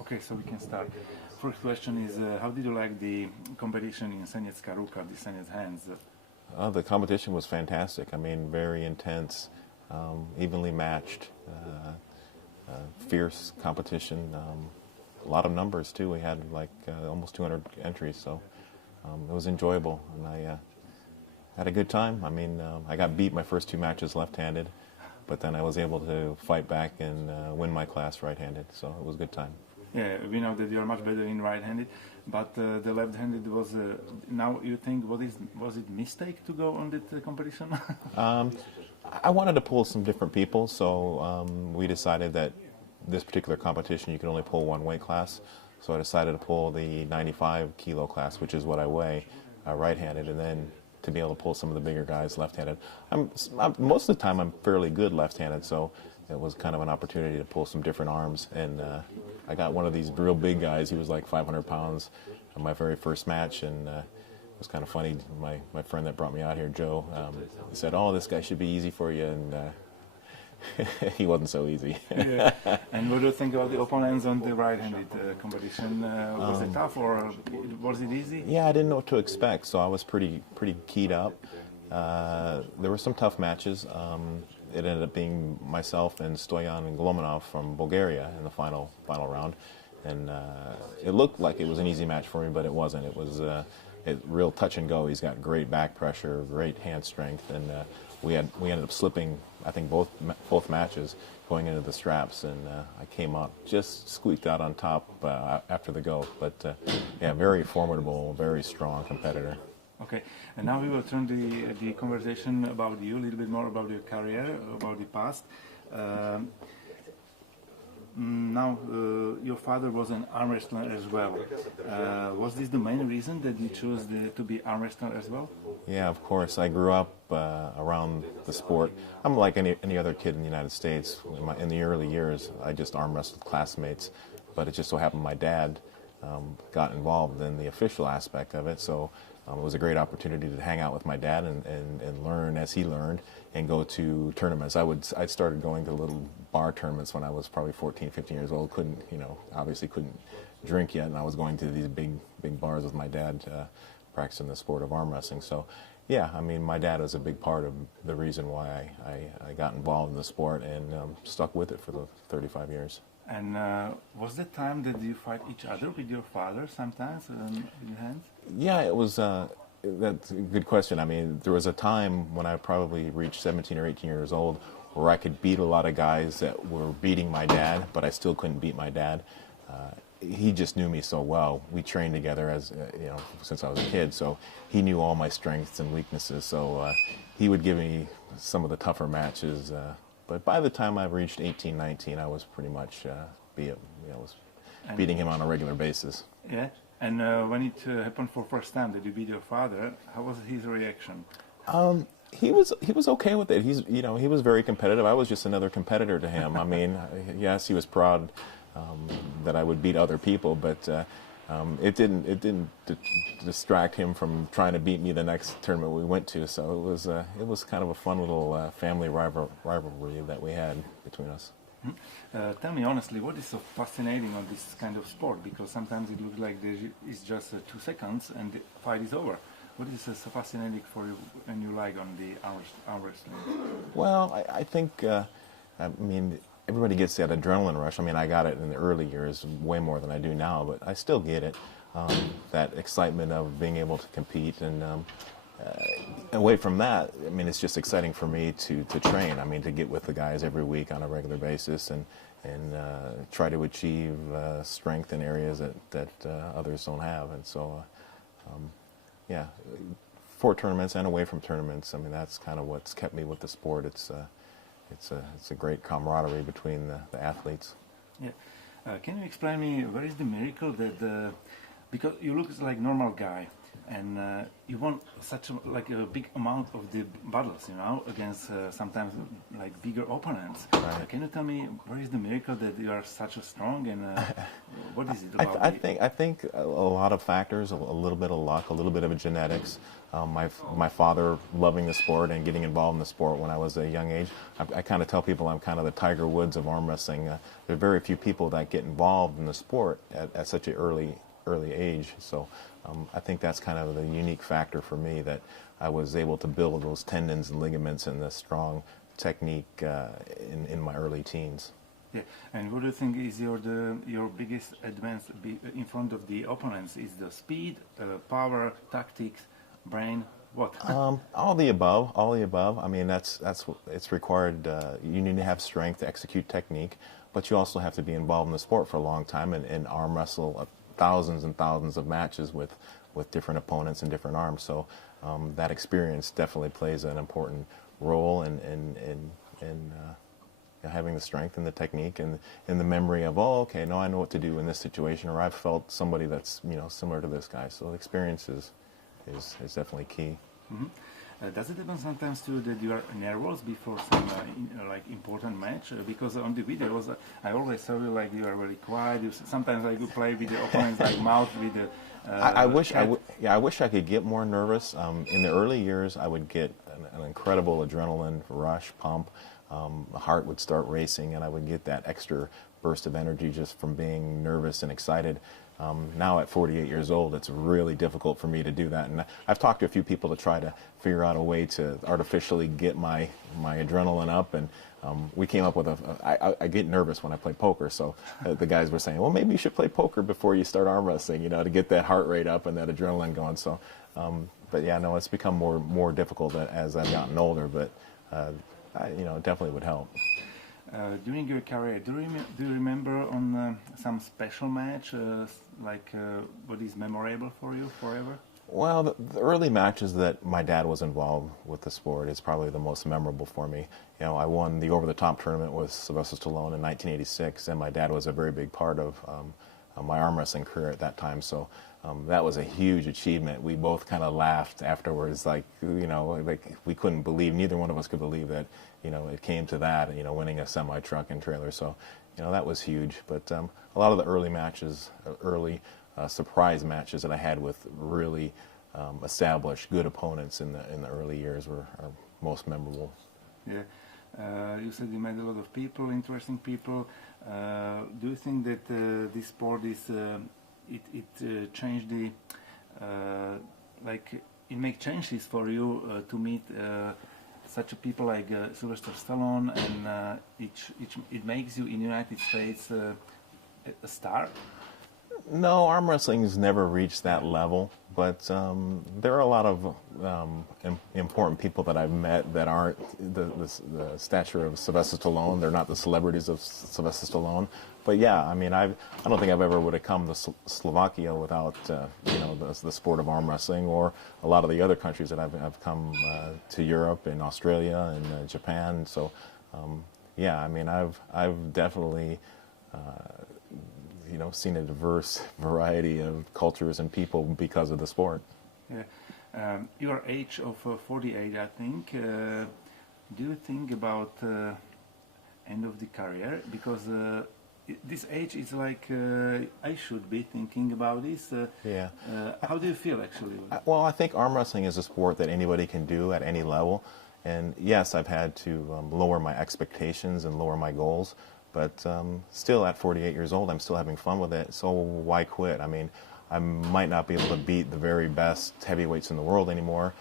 Okay, so we can start. First question is, how did you like the competition in Senecká ruka, the Senec hands? The competition was fantastic. I mean, very intense, evenly matched, fierce competition. A lot of numbers too. We had like almost 200 entries, so it was enjoyable, and I had a good time. I mean, I got beat my first two matches left-handed, but then I was able to fight back and win my class right-handed, so it was a good time. Yeah, we know that you are much better in right-handed, but the left-handed was. Now you think, was it mistake to go on that competition? I wanted to pull some different people, so we decided that this particular competition you can only pull one weight class. So I decided to pull the 95 kilo class, which is what I weigh, right-handed, and then to be able to pull some of the bigger guys left-handed. Most of the time I'm fairly good left-handed, so it was kind of an opportunity to pull some different arms. And I got one of these real big guys. He was like 500 pounds in my very first match, and it was kind of funny. My friend that brought me out here, Joe, he said, "Oh, this guy should be easy for you," and he wasn't so easy. Yeah. And what do you think about the opponents on the right-handed competition? Was it tough or was it easy? Yeah, I didn't know what to expect, so I was pretty keyed up. There were some tough matches. It ended up being myself and Stoyan and Glomanov from Bulgaria in the final round, and it looked like it was an easy match for me, but it wasn't. It was real touch and go. He's got great back pressure, great hand strength, and we ended up slipping, I think, both matches going into the straps, and I came out, just squeaked out on top after the go. But yeah, very formidable, very strong competitor. Okay, and now we will turn the conversation about you, a little bit more about your career, about the past. Now, your father was an arm wrestler as well. Was this the main reason that you chose to be arm wrestler as well? Yeah, of course. I grew up around the sport. I'm like any other kid in the United States. In the early years, I just arm wrestled classmates, but it just so happened my dad got involved in the official aspect of it, so it was a great opportunity to hang out with my dad and learn as he learned and go to tournaments. I started going to little bar tournaments when I was probably 14, 15 years old. Obviously couldn't drink yet, and I was going to these big bars with my dad practicing the sport of arm wrestling. So yeah, I mean, my dad was a big part of the reason why I got involved in the sport and stuck with it for the 35 years. And was the time that you fight each other with your father sometimes with your hands? Yeah, it was. That's a good question. I mean, there was a time when I probably reached 17 or 18 years old where I could beat a lot of guys that were beating my dad, but I still couldn't beat my dad. He just knew me so well. We trained together as since I was a kid, so he knew all my strengths and weaknesses. So he would give me some of the tougher matches. But by the time I reached 18, 19, I was pretty much beating him on a regular basis. Yeah. And when it happened for first time that you beat your father, how was his reaction? He was okay with it. He was very competitive. I was just another competitor to him. I mean, yes, he was proud that I would beat other people, but it didn't distract him from trying to beat me the next tournament we went to. So it was kind of a fun little family rivalry that we had between us. Tell me honestly, what is so fascinating on this kind of sport? Because sometimes it looks like it's just 2 seconds and the fight is over. What is so fascinating for you and you like on the arm wrestling? Well, I think, I mean, everybody gets that adrenaline rush. I mean, I got it in the early years way more than I do now, but I still get it. That excitement of being able to compete, and away from that, I mean, it's just exciting for me to train. I mean, to get with the guys every week on a regular basis and try to achieve strength in areas that others don't have. And so, yeah, for tournaments and away from tournaments, I mean, that's kind of what's kept me with the sport. It's a great camaraderie between the athletes. Yeah. Can you explain me where is the miracle that because you look like normal guy, and you won such a big amount of the battles, you know, against sometimes like bigger opponents. Right. Can you tell me where is the miracle that you are such a strong, and what is it about? I think a lot of factors, a little bit of luck, a little bit of genetics. My father loving the sport and getting involved in the sport when I was a young age. I kind of tell people I'm kind of the Tiger Woods of arm wrestling. There are very few people that get involved in the sport at such an early age. So I think that's kind of the unique factor for me, that I was able to build those tendons and ligaments and the strong technique in my early teens. Yeah, and what do you think is your biggest advance in front of the opponents? Is the speed, power, tactics, brain? What? All the above. All the above. I mean, it's required. You need to have strength to execute technique, but you also have to be involved in the sport for a long time and arm wrestle thousands and thousands of matches with different opponents and different arms. So that experience definitely plays an important role in having the strength and the technique and the memory of, oh, okay, now I know what to do in this situation, or I've felt somebody that's similar to this guy. So the experience is definitely key. Mm-hmm. Does it happen sometimes too that you are nervous before some important match? Because on the videos, I always saw you like you are very quiet. Sometimes like you play with the opponent's like mouth with the. I wish I could get more nervous. In the early years, I would get an incredible adrenaline rush, pump. The heart would start racing, and I would get that extra burst of energy just from being nervous and excited. Now at 48 years old, it's really difficult for me to do that. And I've talked to a few people to try to figure out a way to artificially get my adrenaline up. And we came up with I get nervous when I play poker. So the guys were saying, well, maybe you should play poker before you start arm wrestling, to get that heart rate up and that adrenaline going. So, but yeah, no, it's become more difficult as I've gotten older. But it definitely would help. During your career, do you remember on some special match, what is memorable for you forever? Well, the early matches that my dad was involved with the sport is probably the most memorable for me. I won the over-the-top tournament with Sylvester Stallone in 1986, and my dad was a very big part of my arm wrestling career at that time. So that was a huge achievement. We both kind of laughed afterwards, like we couldn't believe, neither one of us could believe that, it came to that, winning a semi-truck and trailer. So, that was huge. But a lot of the early matches, surprise matches that I had with really established good opponents in the early years are most memorable. Yeah. You said you met a lot of people, interesting people. Do you think that this sport is it changed the it make changes for you to meet such a people like Sylvester Stallone, and it makes you in the United States a star? No, arm wrestling's never reached that level, but there are a lot of important people that I've met that aren't the stature of Sylvester Stallone. They're not the celebrities of Sylvester Stallone. But yeah, I mean, I don't think I've ever would have come to Slovakia without the sport of arm wrestling, or a lot of the other countries that I've come to Europe and Australia and Japan. So yeah, I mean, I've definitely seen a diverse variety of cultures and people because of the sport. Yeah. Your age of 48, I think. Do you think about end of the career? Because this age is like I should be thinking about this. Yeah. How do you feel actually? Well, I think arm wrestling is a sport that anybody can do at any level. And yes, I've had to lower my expectations and lower my goals. But still, at 48 years old, I'm still having fun with it, so why quit? I mean, I might not be able to beat the very best heavyweights in the world anymore.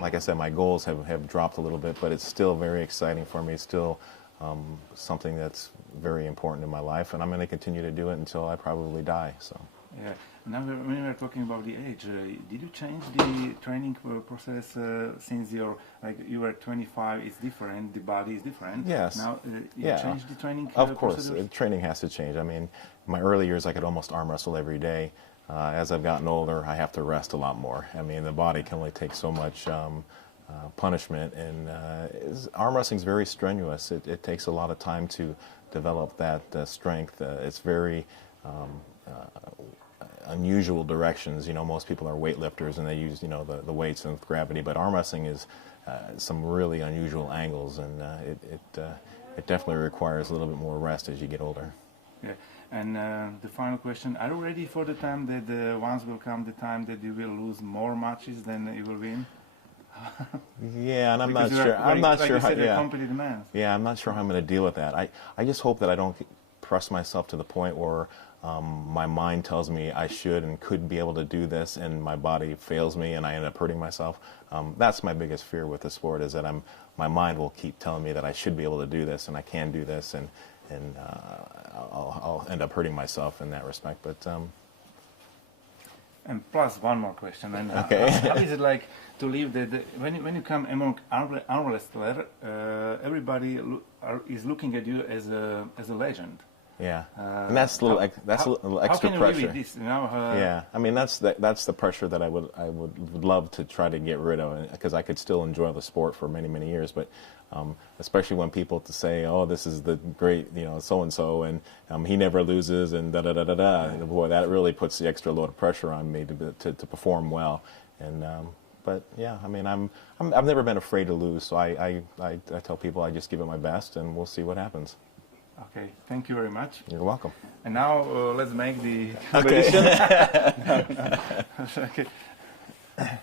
Like I said, my goals have dropped a little bit, but it's still very exciting for me. It's still something that's very important in my life, and I'm going to continue to do it until I probably die. So. Yeah. Now, when we were talking about the age, did you change the training process since you were 25? It's different. The body is different. Yes. Now, you changed the training. Of course, training has to change. I mean, in my early years, I could almost arm wrestle every day. As I've gotten older, I have to rest a lot more. I mean, the body can only take so much punishment, and arm wrestling is very strenuous. It takes a lot of time to develop that strength. It's very unusual directions. You know, most people are weightlifters and they use, you know, the weights and gravity, but arm wrestling is some really unusual angles, and it definitely requires a little bit more rest as you get older. Yeah. And the final question: are you ready for the time that once will come the time that you will lose more matches than you will win? Yeah, and I'm not Because sure. I'm not like sure you how. said, you're Yeah, competitive man. yeah, I'm not sure how I'm going to deal with that. I just hope that I don't press myself to the point where my mind tells me I should and could be able to do this, and my body fails me, and I end up hurting myself. That's my biggest fear with the sport, is that my mind will keep telling me that I should be able to do this and I can do this, and I'll end up hurting myself in that respect. But and plus one more question. And okay. How is it like to live when you come among arm wrestler, everybody is looking at you as a legend. Yeah, and that's a little extra how can you pressure. live with this, you know? Yeah, I mean that's the pressure that I would love to try to get rid of, because I could still enjoy the sport for many years. But especially when people say, "Oh, this is the great, you know, so and so, and he never loses," and da da da da da. And boy, that really puts the extra load of pressure on me to perform well. And but yeah, I mean I've never been afraid to lose, so I tell people I just give it my best, and we'll see what happens. Okay, thank you very much. You're welcome. And now let's make the Okay. competition. Okay.